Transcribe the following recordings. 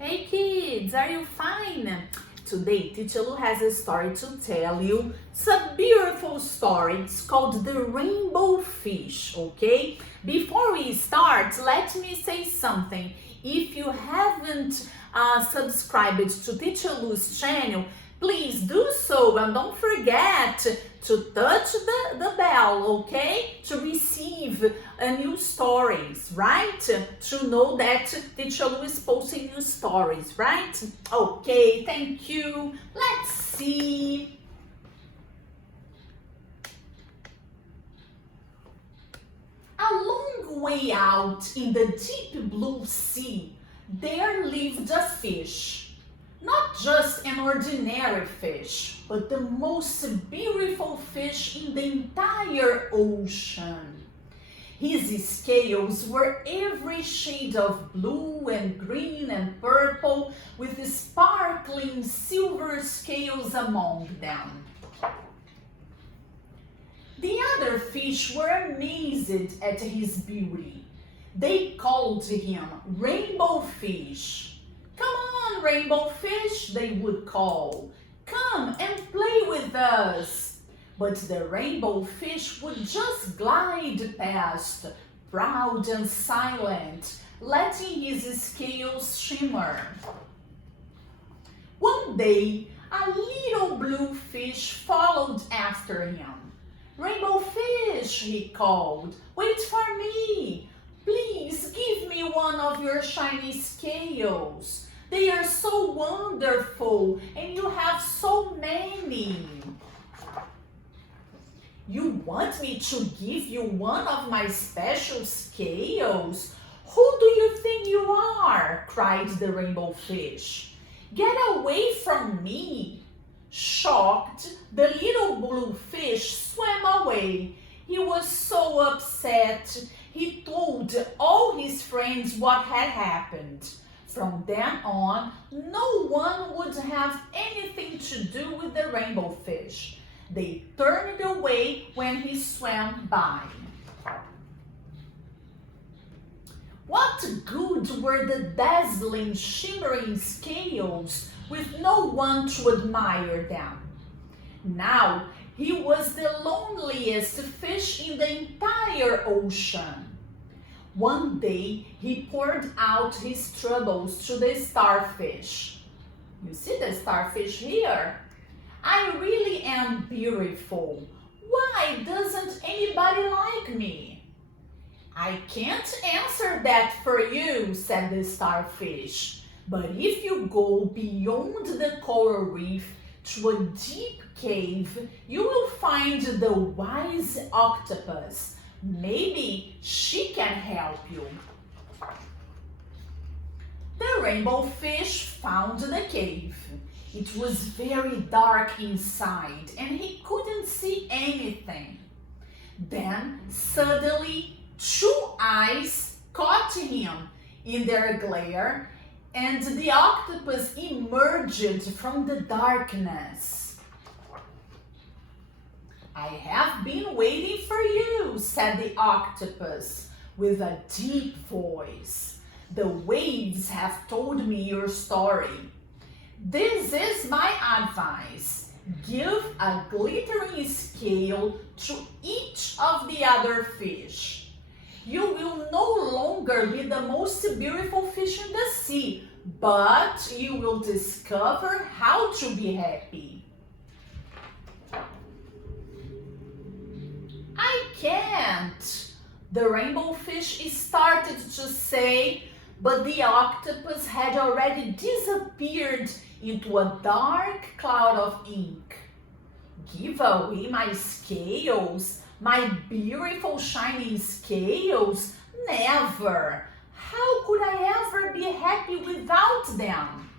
Hey kids, are you fine? Today, Teacher Lu has a story to tell you. It's a beautiful story. It's called The Rainbow Fish, okay? Before we start, let me say something. If you haven't subscribed to Teacher Lu's channel, please do so and don't forget to touch the bell, okay? To receive new stories, right? To know that Teacher Lu is posting new stories, right? Okay, thank you. Let's see. A long way out in the deep blue sea, there lived a fish. Not just an ordinary fish, but the most beautiful fish in the entire ocean. His scales were every shade of blue and green and purple, with sparkling silver scales among them. The other fish were amazed at his beauty. They called him Rainbow Fish. "Come on, Rainbow Fish," they would call. "Come and play with us." But the Rainbow Fish would just glide past, proud and silent, letting his scales shimmer. One day, a little blue fish followed after him. "Rainbow Fish," he called, "wait for me. Please give me one of your shiny scales. They are so wonderful and you have so many." "You want me to give you one of my special scales? Who do you think you are?" cried the Rainbow Fish. "Get away from me." Shocked, the little blue fish swam away. He was so upset. He told all his friends what had happened. From then on, no one would have anything to do with the rainbow fish. They turned away when he swam by. What good were the dazzling, shimmering scales with no one to admire them? Now he was the loneliest fish in the entire ocean. One day he poured out his troubles to the starfish. "You see the starfish here? I really am beautiful. Why doesn't anybody like me?" "I can't answer that for you," said the starfish. "But if you go beyond the coral reef to a deep cave, you will find the wise octopus. Maybe she can help you." The rainbow fish found the cave. It was very dark inside and he couldn't see anything. Then suddenly 2 eyes caught him in their glare and the octopus emerged from the darkness. "I have been waiting for you," said the octopus with a deep voice. "The waves have told me your story. This is my advice. Give a glittering scale to each of the other fish. You will no longer be the most beautiful fish in the sea, but you will discover how to be happy." "I can't," the rainbow fish started to say, but the octopus had already disappeared into a dark cloud of ink. "Give away my scales, my beautiful shining scales? Never! How could I ever be happy without them?"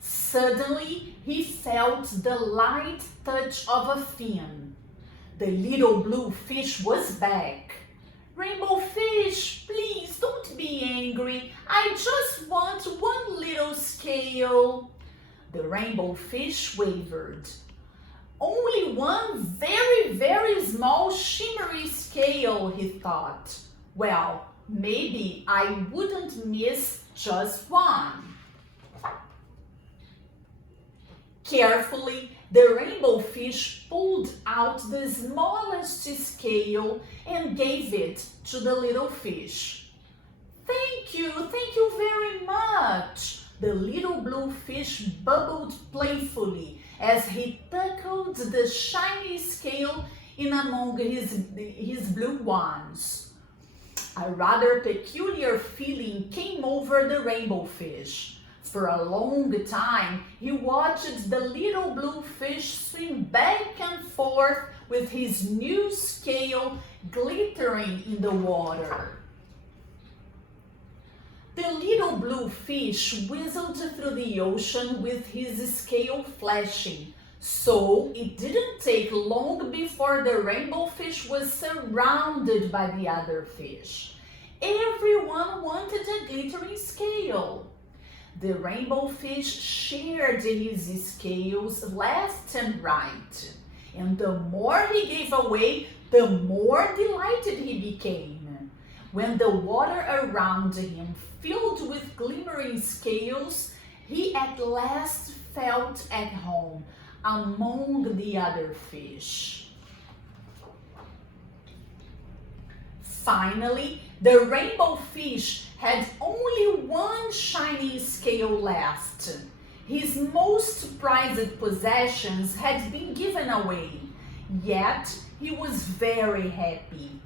Suddenly, he felt the light touch of a fin. The little blue fish was back. "Rainbow fish, please don't be angry. I just want one little scale." The rainbow fish wavered. "Only one very, very small shimmery scale," he thought. "Well, Maybe I wouldn't miss just one. Carefully, the rainbow fish pulled out the smallest scale and gave it to the little fish. Thank you very much. The little blue fish bubbled playfully as he tucked the shiny scale in among his blue ones. A rather peculiar feeling came over the rainbow fish. For a long time, he watched the little blue fish swim back and forth with his new scale glittering in the water. The little blue fish whistled through the ocean with his scale flashing, so it didn't take long before the rainbow fish was surrounded by the other fish. Everyone wanted a glittering scale. The rainbow fish shared his scales left and right, and the more he gave away, the more delighted he became. When the water around him filled with glimmering scales, he at last felt at home among the other fish. Finally, the rainbow fish had only one shiny scale left. His most prized possessions had been given away, yet he was very happy.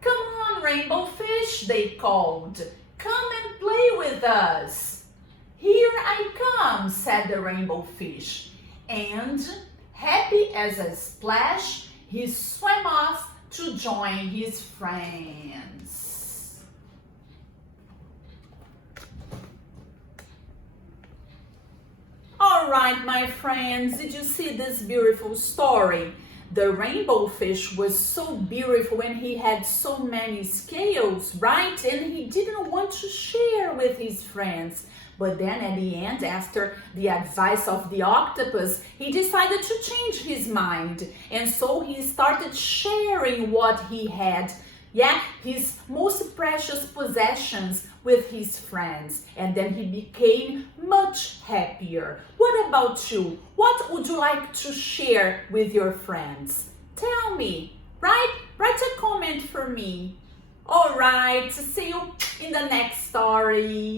"Come on, rainbow fish," they called. "Come and play with us." "Here I come," said the rainbow fish, and happy as a splash, he swam off to join his friends. All right, my friends, did you see this beautiful story? The rainbow fish was so beautiful and he had so many scales, right? And he didn't want to share with his friends. But then at the end, after the advice of the octopus, he decided to change his mind. And so he started sharing what he had, his most precious possessions with his friends. And then he became much happier. What about you? What would you like to share with your friends? Tell me, right? Write a comment for me. All right, see you in the next story.